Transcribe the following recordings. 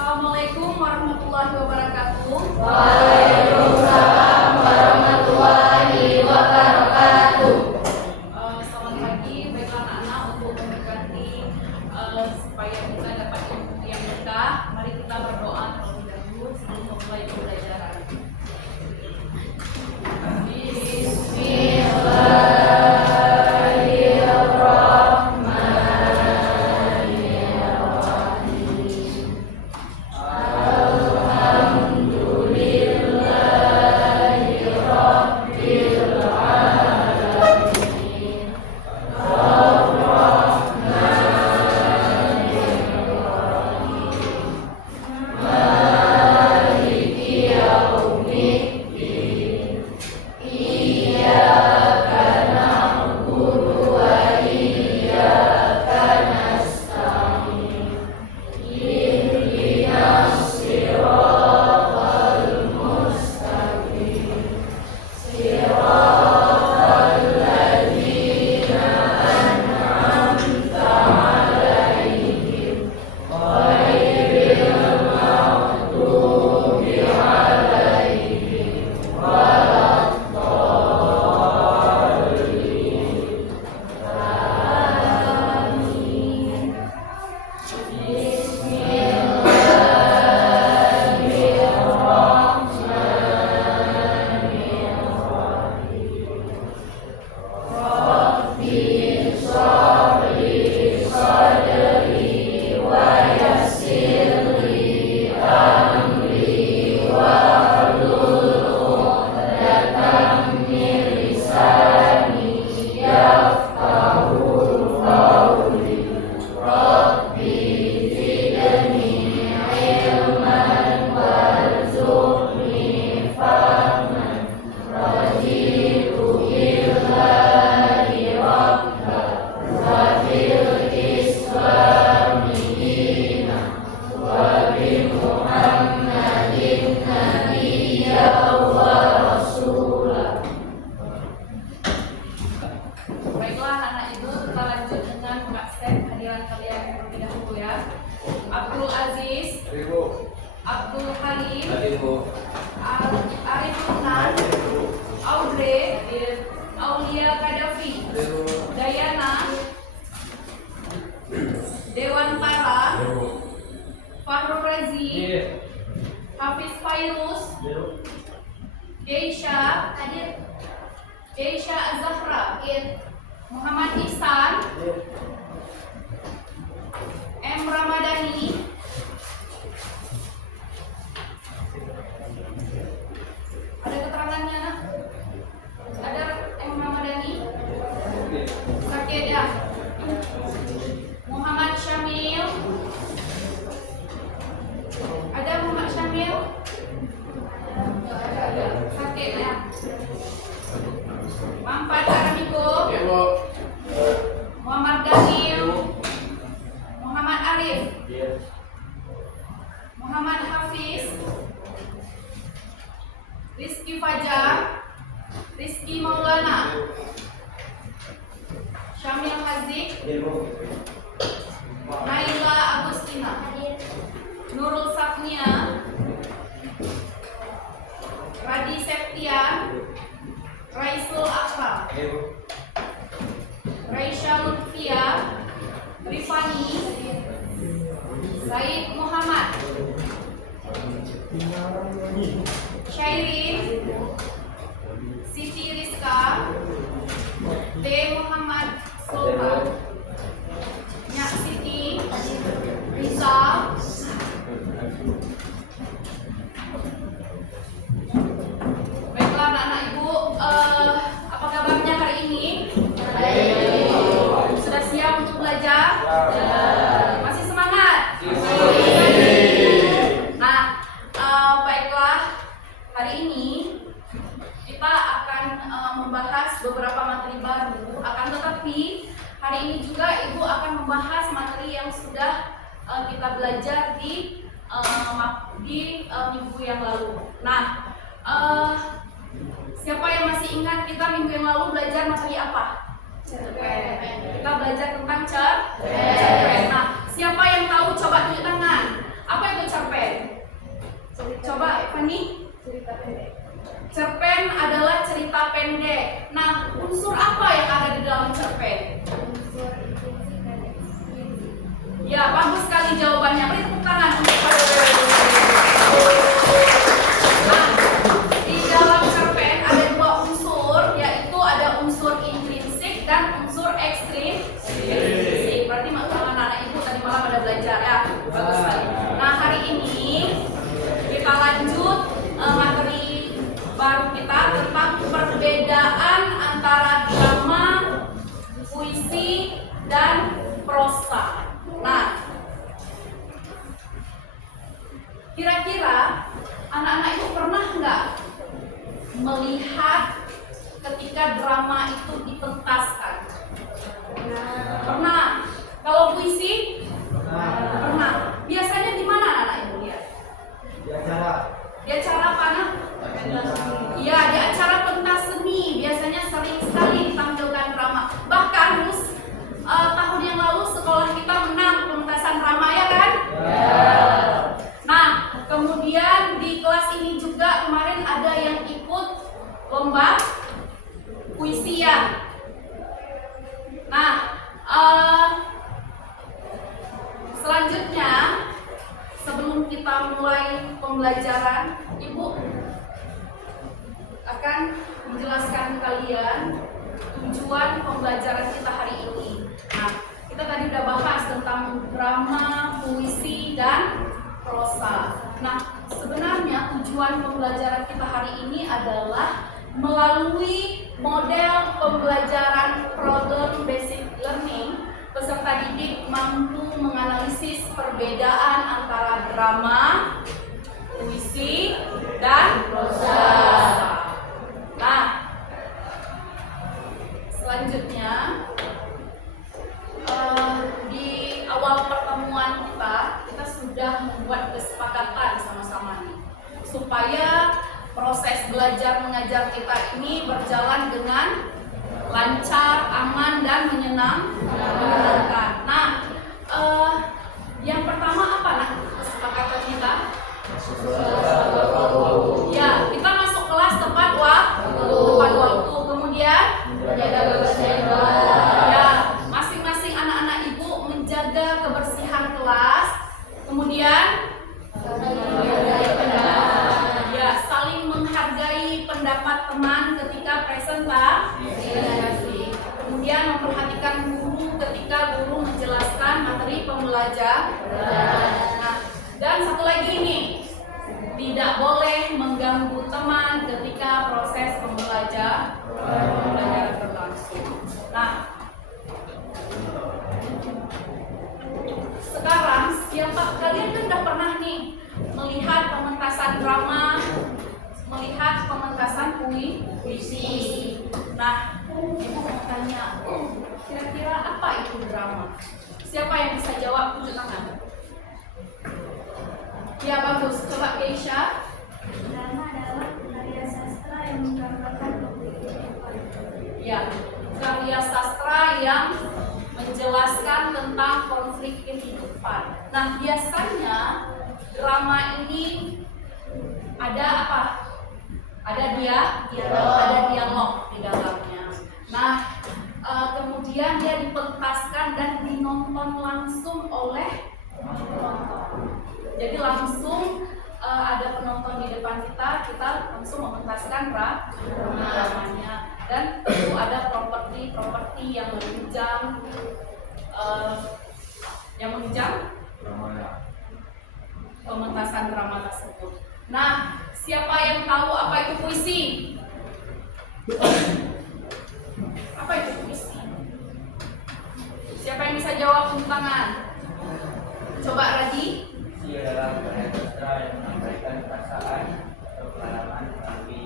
Assalamualaikum warahmatullahi wabarakatuh. Waalaikumsalam warahmatullahi wabarakatuh. Selamat pagi, baiklah anak-anak, untuk mendekati supaya kita dapat ilmu yang berkah. Mari kita berdoa terlebih dahulu sebelum memulai pembelajaran. Baiklah anak ibu, kita lanjut dengan mengakses hadiran kalian terlebih dahulu ya. Abdul Aziz, Abdul Halim, Arif Tunan, Audrey, Aulia Kadafi, Dayana, Dewan Tara, Fahrul Razi, Hafiz Fairuz, Keisha Azahra, Muhammad Ihsan, M. Ramadhani, ada keterangannya nak? Ada M. Ramadhani? Sakit ya? Muhammad Syamil, ada Muhammad Syamil? Sakit ya? Mampat Aramiko, Muhammad Daniel, Muhammad Arif, Muhammad Hafiz, Rizky Fajar, Rizky Maulana, Syamil Haziq, Naila Agustina, Nurul Safnia, Radi Septian, Raisul Akram, Raisya Lutfia, Rifani, Said Muhammad, Syairin, Siti Rizka, T. Muhammad Sultan, Nyak Siti, Rizal. Baiklah anak-anak ibu, apa kabarnya hari ini? Baik. Sudah siap untuk belajar? Masih semangat? Nah, baiklah, hari ini kita akan membahas beberapa materi baru. Akan tetapi hari ini juga ibu akan membahas materi yang sudah kita belajar di minggu yang lalu. Nah, siapa yang masih ingat kita minggu yang lalu belajar materi apa? Cerpen. Kita belajar tentang cerpen. Nah, siapa yang tahu coba tunjuk tangan. Apa itu cerpen? kasih jawabannya. Beri tepuk tangan untuk Nah, di dalam cerpen ada dua unsur, yaitu ada unsur intrinsik dan unsur ekstrinsik. Berarti anak-anak ibu tadi malam ada belajar ya. Bagus sekali. Nah, hari ini kita lanjut materi baru kita tentang perbedaan antara drama, puisi, dan prosa. Nah, kira-kira anak-anak itu pernah nggak melihat ketika drama itu dipentaskan? Pernah. Kalau puisi? Pernah. Biasanya di mana anak ibu lihat? Di acara apa, Nak? Iya, di acara pentas seni. Biasanya sering sekali ditampilkan drama. Bahkan tahun yang lalu sekolah kita menang pementasan drama, ya kan? Nah, kemudian di kelas ini juga kemarin ada yang ikut lomba puisi ya. Nah, selanjutnya sebelum kita mulai pembelajaran, Ibu akan menjelaskan kalian tujuan pembelajaran kita hari ini. Nah, kita tadi udah bahas tentang drama, puisi, dan prosa. Nah, sebenarnya tujuan pembelajaran kita hari ini adalah melalui model pembelajaran problem basic learning, peserta didik mampu menganalisis perbedaan antara drama, puisi, dan prosa. Nah, selanjutnya di awal pertemuan kita sudah membuat kesepakatan sama-sama nih, supaya proses belajar mengajar kita ini berjalan dengan lancar, aman, dan menyenangkan. Nah, yang pertama apa nak kesepakatan kita? Ya, kita masuk kelas tepat waktu. Kemudian menjaga kebersihan kelas. Ya, masing-masing anak-anak ibu menjaga kebersihan kelas. Kemudian ya, saling menghargai pendapat teman ketika presentasi. Kemudian memperhatikan guru ketika guru menjelaskan materi pembelajaran. Nah, dan satu lagi ini, tidak boleh mengganggu teman ketika proses pembelajaran berlangsung. Nah, sekarang kalian kan udah pernah nih melihat pementasan drama, melihat pementasan puisi. Nah, ibu mau tanya, kira-kira apa itu drama? Siapa yang bisa jawab? Tunjuk tangan. Ya, bagus. Coba Keisha. Drama adalah karya sastra yang menggambarkan kehidupan. Ya, karya sastra yang menjelaskan tentang konflik kehidupan. Nah, biasanya drama ini ada apa? Ada dialog di dalamnya. Nah, kemudian dia dipentaskan dan dinonton langsung oleh penonton. Jadi langsung ada penonton di depan kita langsung mementaskan dramanya. Dan tentu ada properti yang menunjang pementasan drama tersebut. Nah, siapa yang tahu apa itu puisi? Apa itu puisi? Siapa yang bisa jawab? Tepuk tangan. Coba Radi. Puisi adalah karya sastra yang menyampaikan perasaan atau pengalaman melalui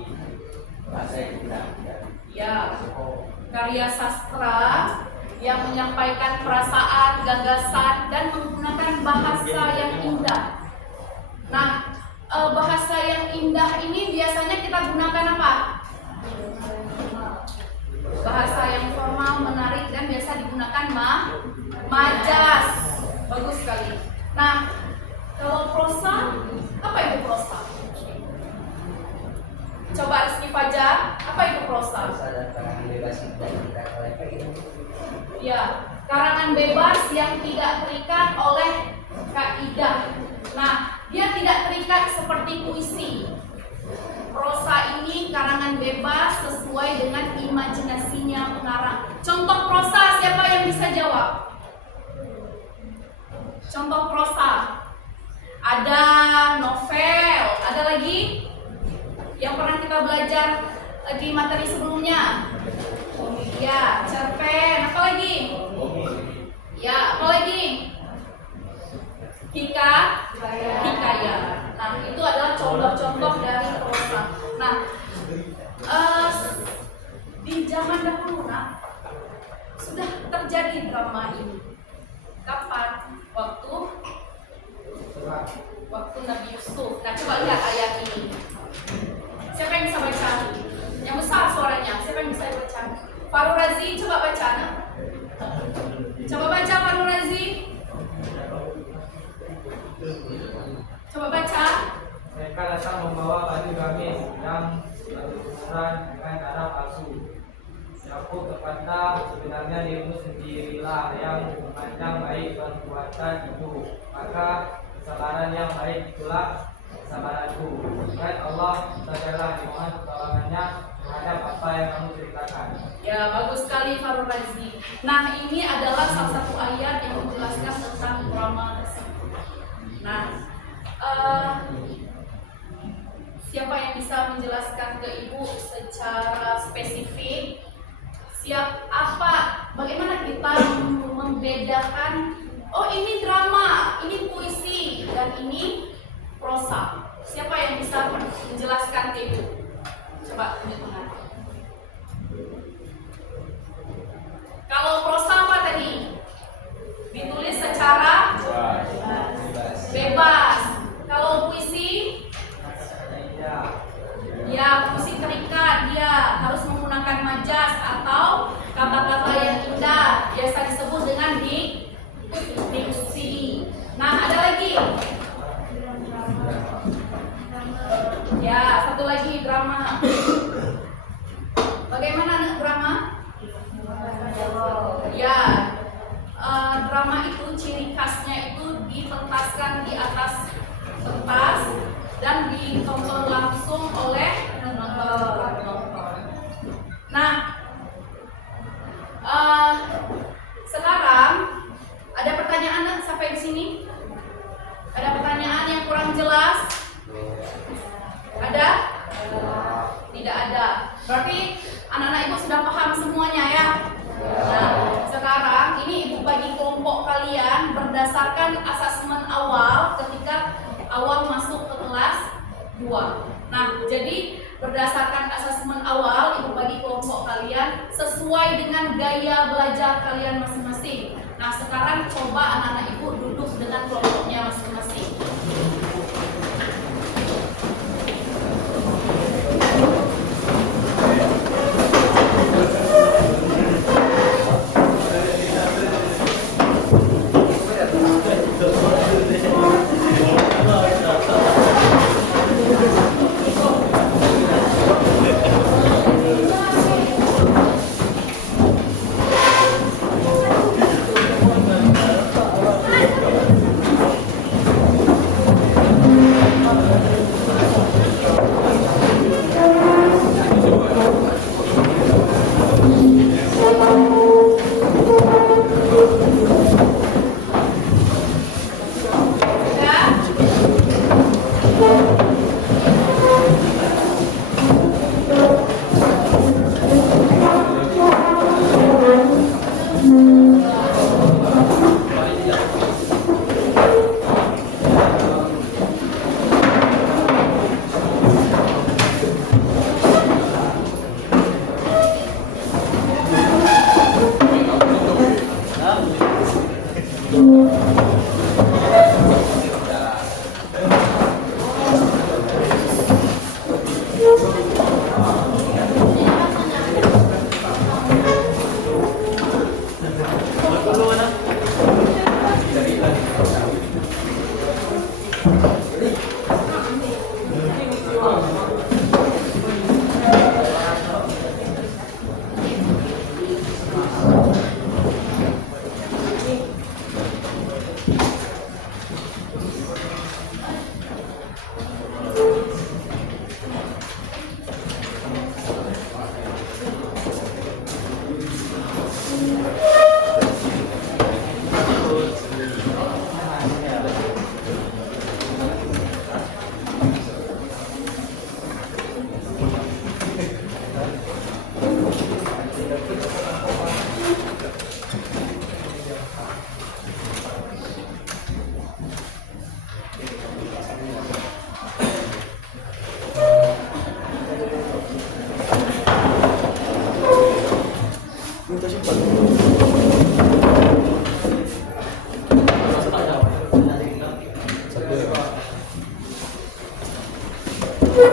bahasa yang tidak. Ya, karya sastra yang menyampaikan perasaan, gagasan, dan menggunakan bahasa yang indah. Nah, bahasa yang indah ini biasanya kita gunakan apa? Bahasa yang formal, menarik, dan biasa digunakan majas. Bagus sekali. Nah, kalau prosa, apa itu prosa? Coba Rizky Fajar, apa itu prosa? Karangan bebas yang tidak terikat oleh kaidah. Ya, karangan bebas yang tidak terikat oleh Nah, dia tidak terikat seperti puisi. Prosa ini karangan bebas sesuai dengan imajinasinya pengarang. Contoh prosa, siapa yang bisa jawab? Contoh prosa. Ada novel, ada lagi yang pernah kita belajar di materi sebelumnya. Ya, cerpen, apa lagi? Ya, apa lagi? Hikayat. Nah, itu adalah contoh-contoh dari prosa. Nah, di zaman dahulu, sudah terjadi drama ini. Kapan? Waktu Nabi Yusuf. Nah, coba lihat ayat ini. Siapa yang bisa baca? Yang besar suaranya. Siapa yang bisa baca? Farul Razi, coba baca. Coba baca Farul Razi. Coba baca. Mereka datang membawa baju gamis yang berukuran dengan cara palsu. Yakub berkata, sebenarnya dirimu sendirilah yang memandang baik perbuatan itu. Maka kesabaran yang baik itulah kesabaranku. Dan Allah sajalah dimohon pertolongannya terhadap apa yang kamu ceritakan. Ya, bagus sekali Farul Razi. Nah, ini adalah salah satu ayat yang menjelaskan tentang drama tersebut. Nah, siapa yang bisa menjelaskan ke Ibu secara spesifik? Bagaimana kita membedakan, oh ini drama, ini puisi, dan ini prosa? Siapa yang bisa menjelaskan ke Ibu? Coba tunjuk tangan. Kalau prosa apa tadi? Ditulis secara bebas. Kalau puisi? Ya, puisi terikat, dia harus menggunakan majas atau kata-kata yang indah, biasa disebut dengan diksi. Nah, ada lagi Sudah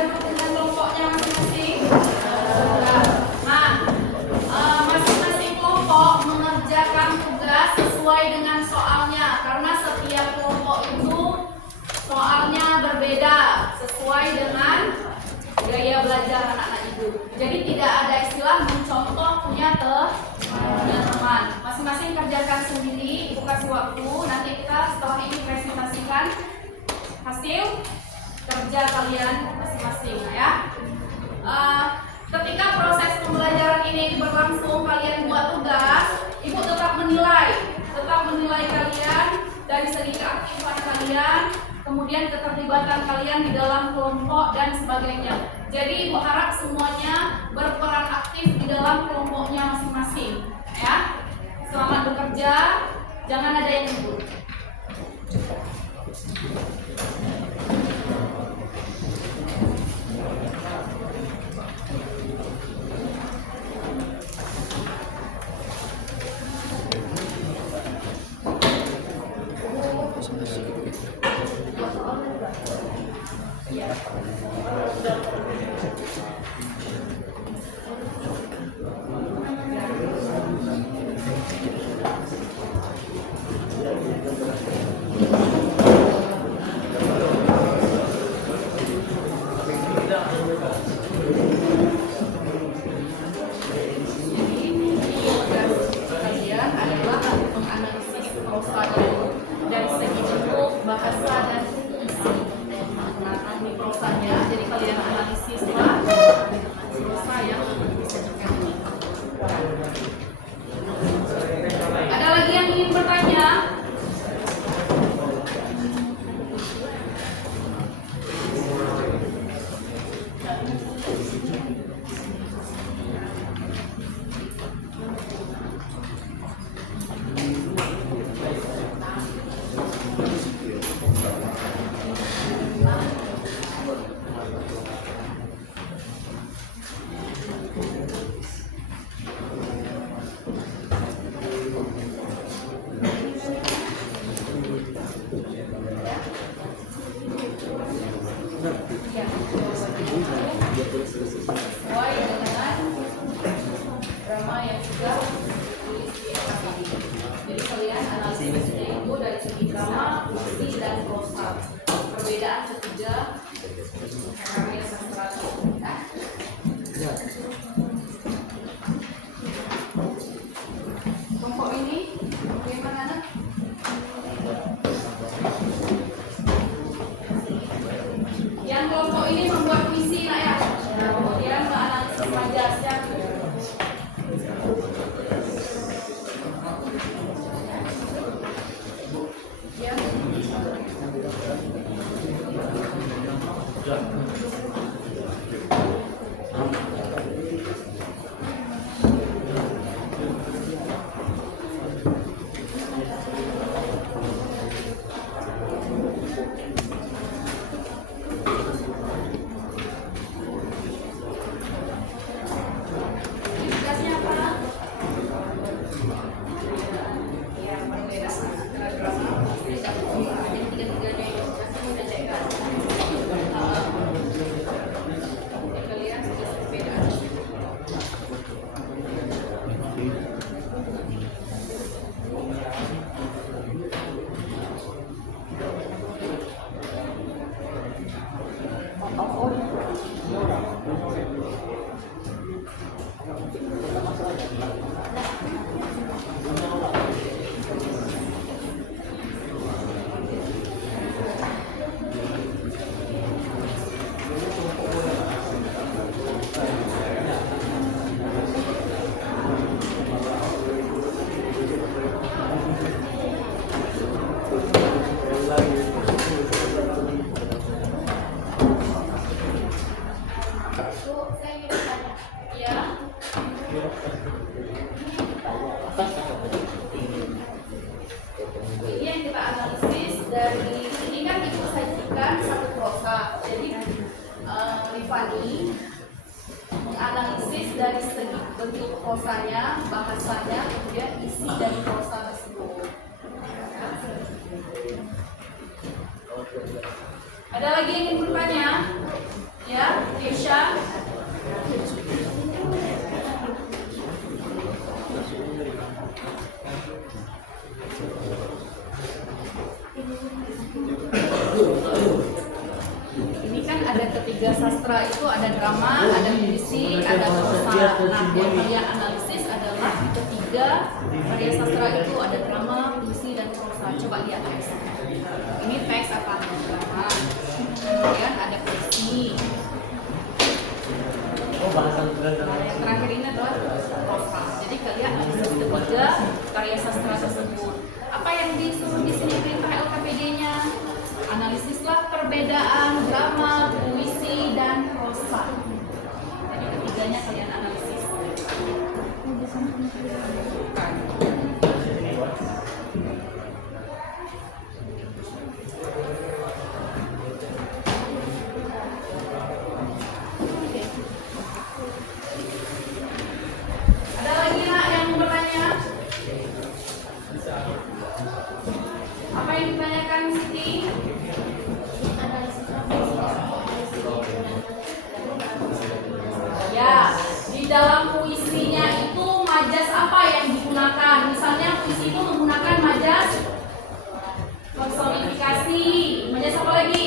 duduk dengan kelompoknya masing-masing? Sudah. Nah, masing-masing kelompok mengerjakan tugas sesuai dengan soalnya, karena setiap kelompok itu soalnya berbeda sesuai dengan gaya belajar anak-anak ibu. Jadi tidak ada istilah mencontoh punya teman. Masing-masing kerjakan sendiri, ibu kasih waktu. Nanti kita setelah ini presentasikan hasil kerja kalian masing-masing ya. Ketika proses pembelajaran ini berlangsung, kalian buat tugas, ibu tetap menilai kalian dari segi keaktifan kalian, kemudian keterlibatan kalian di dalam kelompok dan sebagainya. Jadi ibu harap semuanya berperan aktif di dalam kelompoknya masing-masing ya. Selamat bekerja, jangan ada yang libur. Kalian adalah menganalisis prosa dari segi bentuk, bahasa, dan isi. Nah, ini prosanya, jadi kalian analisislah prosa yang disajikan ini. Ada lagi yang ingin bertanya? Ya, sesuai dengan drama yang sudah ditulis di atas ini. Jadi kalian analisisnya itu dari segi drama, puisi, dan prosa. Perbedaan ketiga karya sastra. Kelompok ini bagaimana anak? Yang kelompok ini membuat puisi nak ya, kemudian menganalisis majasnya. Ya. Tugasnya apa? Ya, berbeda antara drama, puisi, dan prosa. Jadi tiga-tiganya itu sudah cekkan. Kalian sudah berbeda. Saya ingin bertanya, ya. Ini yang kita analisis dari ini kan ibu sajikan satu prosa. Jadi Rifani analisis dari segi bentuk prosanya, bahasanya, kemudian isi dari prosa tersebut. Ada lagi yang ingin bertanya? Ya, Keisha. Ini kan ada ketiga sastra itu, ada drama, ada puisi, ada prosa. Nah, yang kalian analisis adalah ketiga karya sastra itu, ada drama, puisi, dan prosa. Coba lihat teks. Ini teks apa? Drama. Kemudian ada puisi. Nah, yang terakhir ini adalah prosa. Jadi kalian analisis ketiga karya sastra tersebut. Apa yang disuruh di sini perintah LKPD-nya? Analisislah perbedaan drama, puisi, dan prosa. Jadi ketiganya kalian analisis. Ada lagi nggak yang bertanya? Apa yang ditanyakan Siti? Ya, di dalam puisinya itu majas apa yang digunakan? Misalnya puisi itu menggunakan majas personifikasi. Majas apa lagi?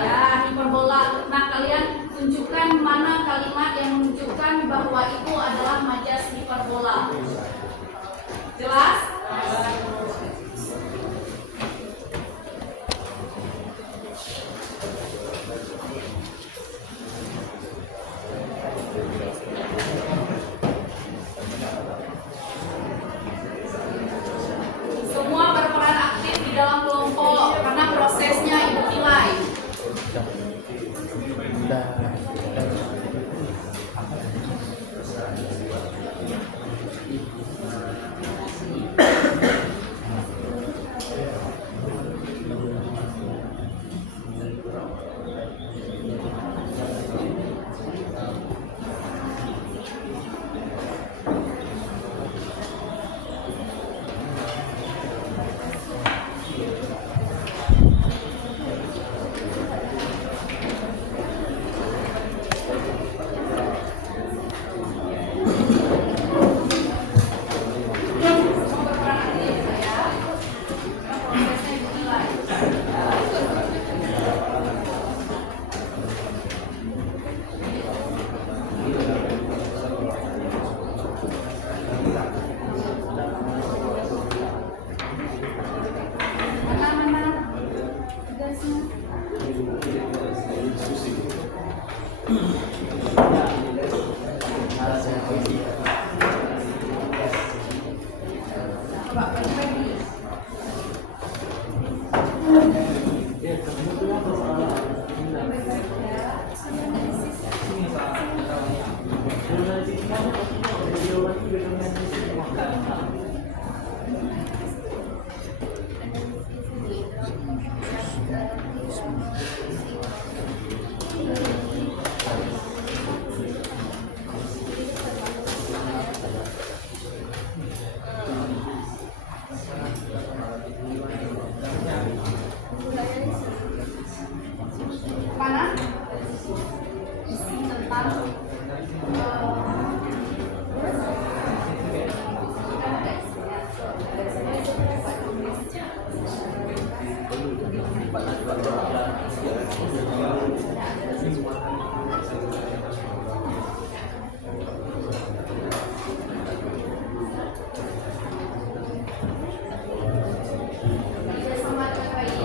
Ya, hiperbola. Nah, kalian tunjukkan mana kalimat yang menunjukkan bahwa itu adalah majas hiperbola. Jelas? Semua berperan aktif di dalam kelompok karena prosesnya itu nilai. Semua berperan aktif ya. Karena prosesnya itu nilai. Mana tugasnya? Coba bagi-bagi. Mana? Isi tentang kerjasama dengan baik.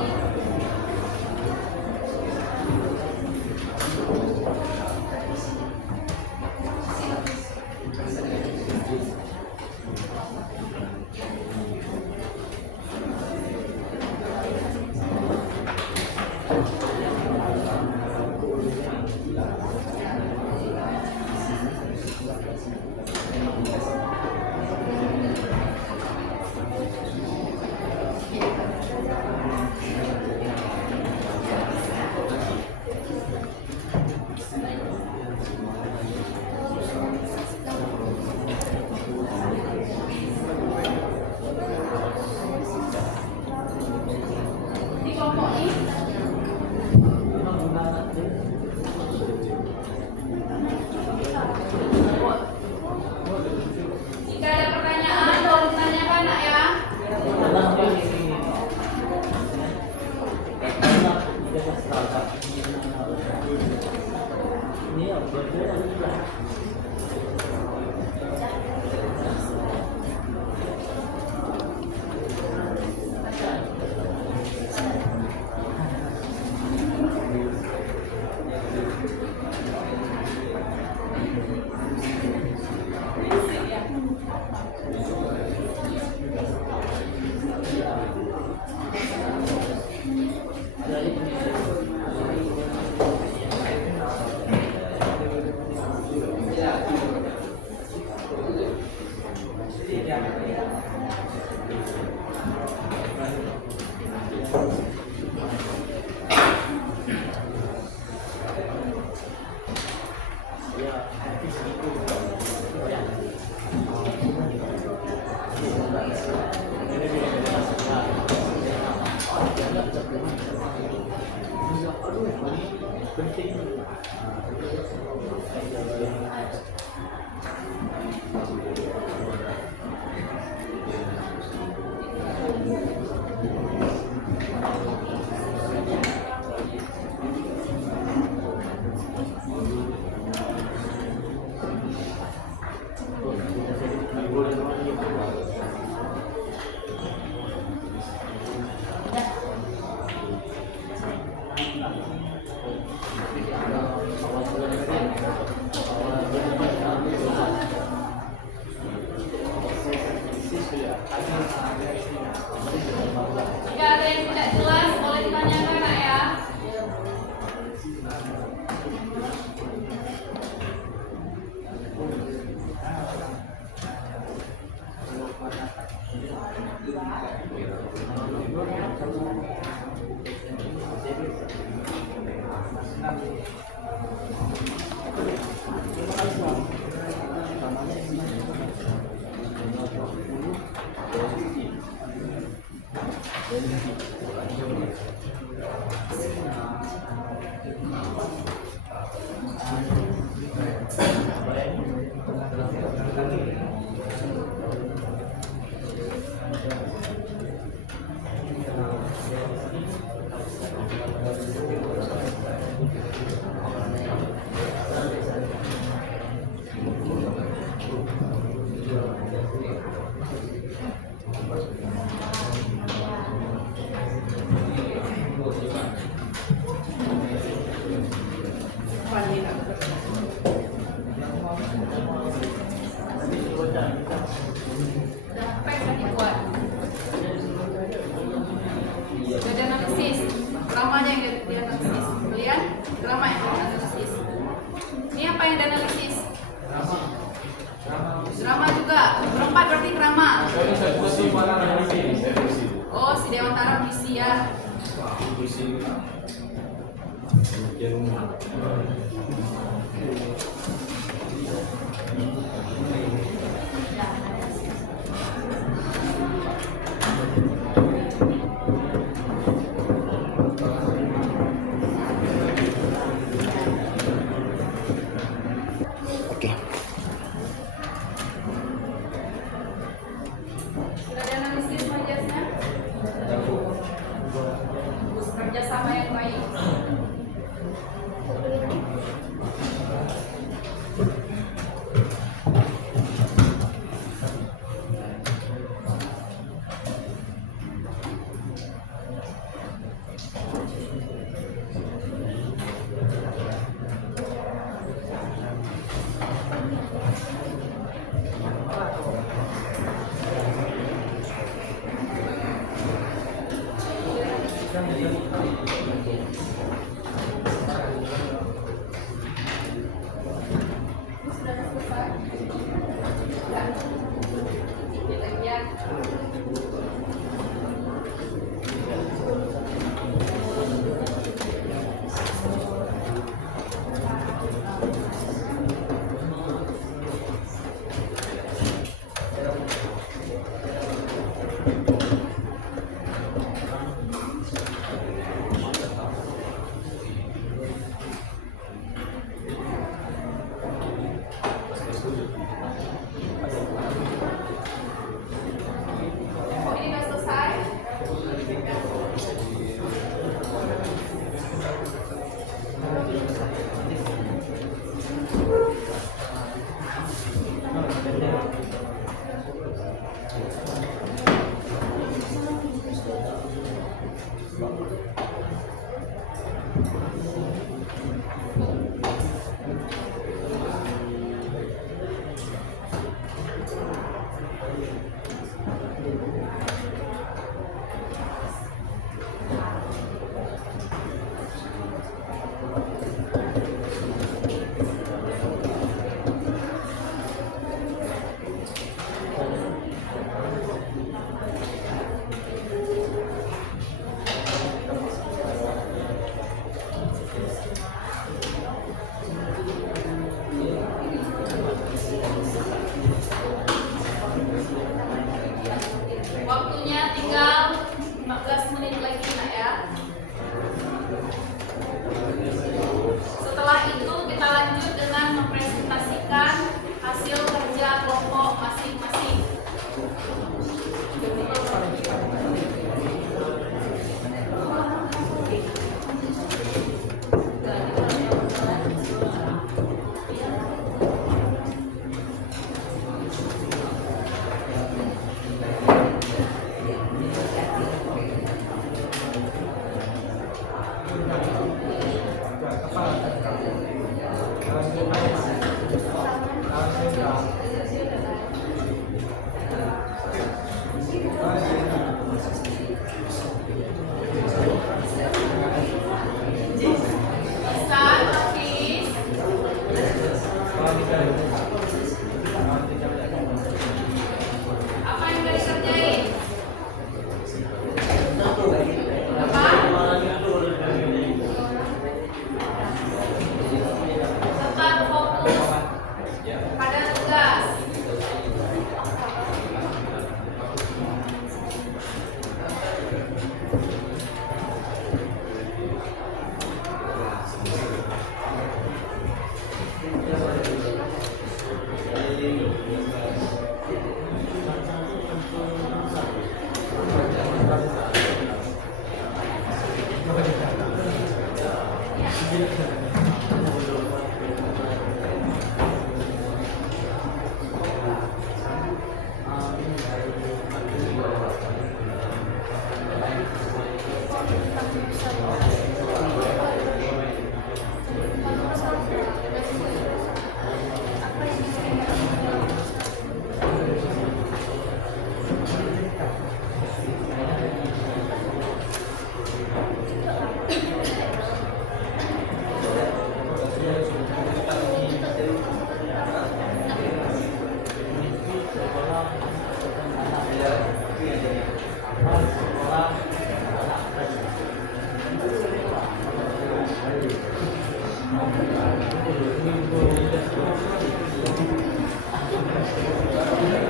Jika ada yang tidak jelas boleh ditanyakan Kak ya. Apa yang sudah dibuat? Sudah dianalisis, dramanya yang dianalisis. Kemudian drama yang dianalisis. Ini apa yang dianalisis? Drama juga. Berempat berarti drama. Oh, si Dewantara puisi ya. Oke. Sudah dianalisis majasnya? Kerjasama yang baik. Apa yang udah dikerjain? Apa? Tetap fokus pada tugas.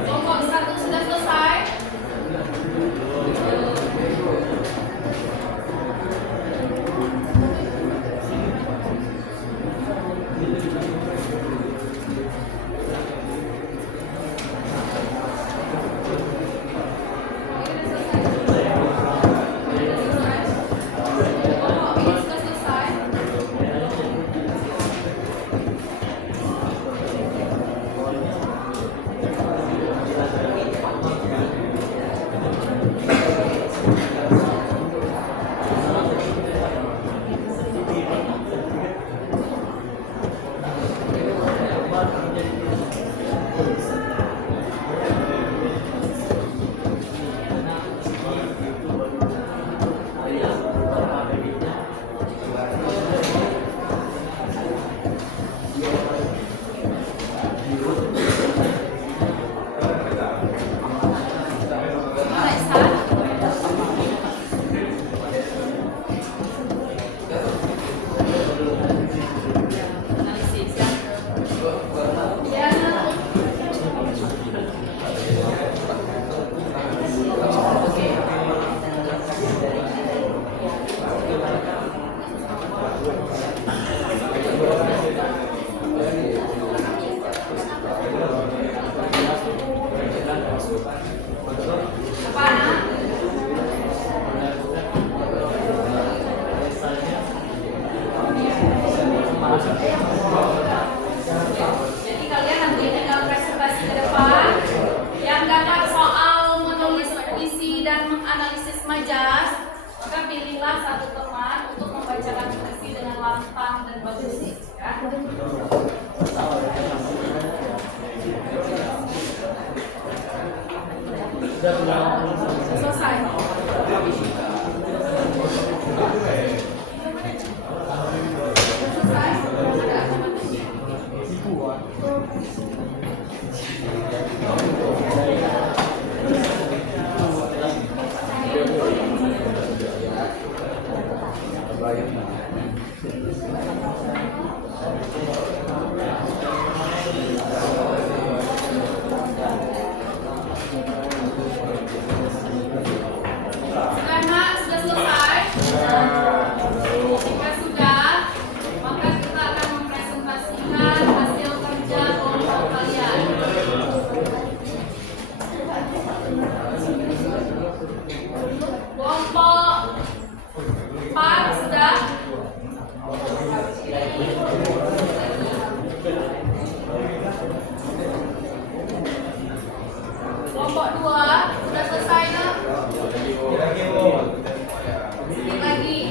Kelompok 1 sudah selesai. Kelompok ini sudah selesai. Jadi kalian nanti tinggal presentasi ke depan. Yang dapat soal menulis puisi dan menganalisis majas, maka pilihlah satu teman untuk membacakan puisi dengan lantang dan bagus. Ya. Selesai. Sudah selesai? Jika sudah, maka kita akan mempresentasikan hasil kerja kelompok kalian. Kelompok 4 sudah. Kelompok 2 sudah selesai, nak? Sedikit lagi.